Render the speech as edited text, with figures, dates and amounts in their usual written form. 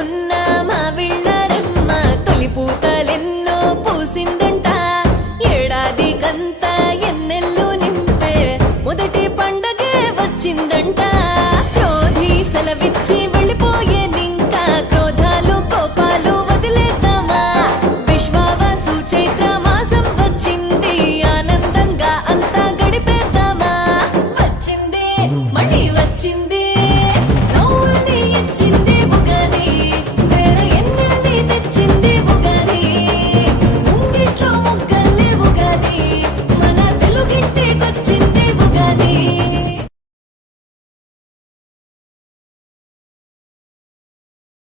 ఉన్న మావిళ్ళ రెమ్మ తొలి పూతలెన్నో పూసిందంట ఏడాది కంత ఎన్నెల్లు నింపే మొదటి పండగే వచ్చిందంట